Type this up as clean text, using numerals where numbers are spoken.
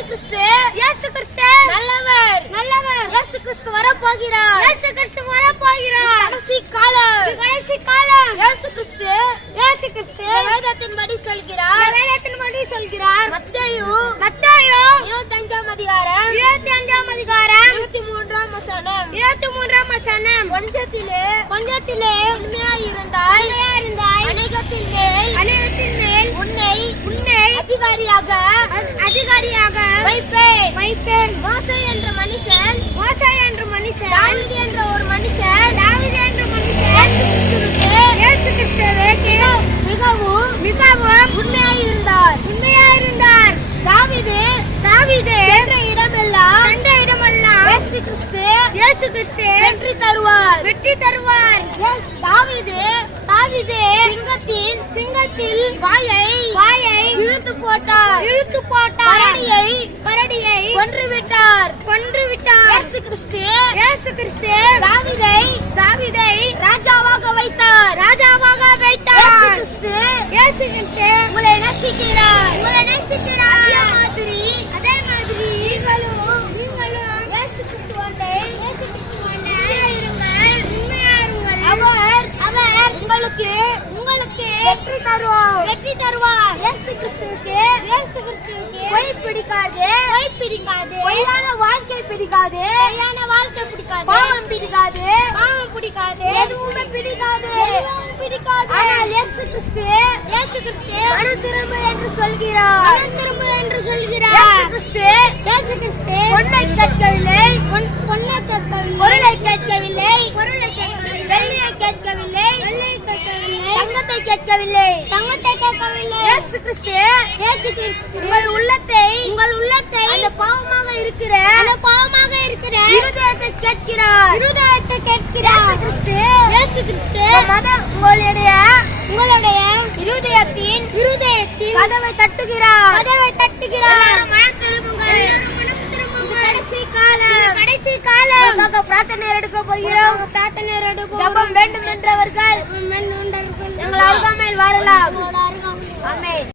இயேசு கிறிஸ்து நல்லவர் இயேசு கிறிஸ்து வரப்போகிறார் கடைசி காலம் இயேசு கிறிஸ்து வேதத்தின்படி சொல்கிறார் மத்தேயு 25ஆம் அதிகாரம் 23ஆம் வசனம் கொஞ்சத்திலே உண்மையாயிருந்தாய் அநேகத்தின் மேல் உன்னை அதிகாரியாக வைப்பேன். மோசே என்ற மனுஷன் தாவீது என்ற ஒரு மனுஷன் இயேசு கிறிஸ்துவுக்கு மிகவும் உண்மையாயிருந்தார். தாவீது சென்ற இடமெல்லாம் இயேசு கிறிஸ்து வெற்றி தருவார். தாவீது சிங்கத்தில் வாயை இழுத்து போட்டார். கரடியை கொன்று விட்டார். இயேசு கிறிஸ்து தாவீதை ராஜாவாக வைத்தார். இயேசு கிறிஸ்து உங்களை நேசிக்கிறார். அதே மாதிரி நீங்களும் இயேசு கிறிஸ்துவோடு உண்மையாயிருங்கள். அவர் உங்களுக்கு வெற்றி தருவார். இயேசு கிறிஸ்துவுக்கு பொய் பிடிக்காது. பொய்யான வாழ்க்கை பிடிக்காது. பாவம் பிடிக்காது. எதுவுமே பிடிக்காது. ஆனால் இயேசு கிறிஸ்து மனம் திரும்பு என்று சொல்கிறார். இயேசு கிறிஸ்து பொன்னை கேட்கவில்லை. பொருளை கேட்கவில்லை. வெள்ளியை கேட்கவில்லை. தங்கத்தை கேட்கவில்லை. இயேசு கிறிஸ்து உங்கள் உள்ளத்தை அந்த பாவமாக இருக்கிற இருதயத்தை கேட்கிறார். இயேசு கிறிஸ்து உங்களுடைய இருதயத்தின் கதவை தட்டுகிறார். மனம் திரும்புங்கள். கடைசி காலம் பிரார்த்தனை எடுக்க போகிறோம். ஜெபம் வேண்டும் என்றவர்கள் எங்கள் அருகாமையில் வரலாம். ஆமென்.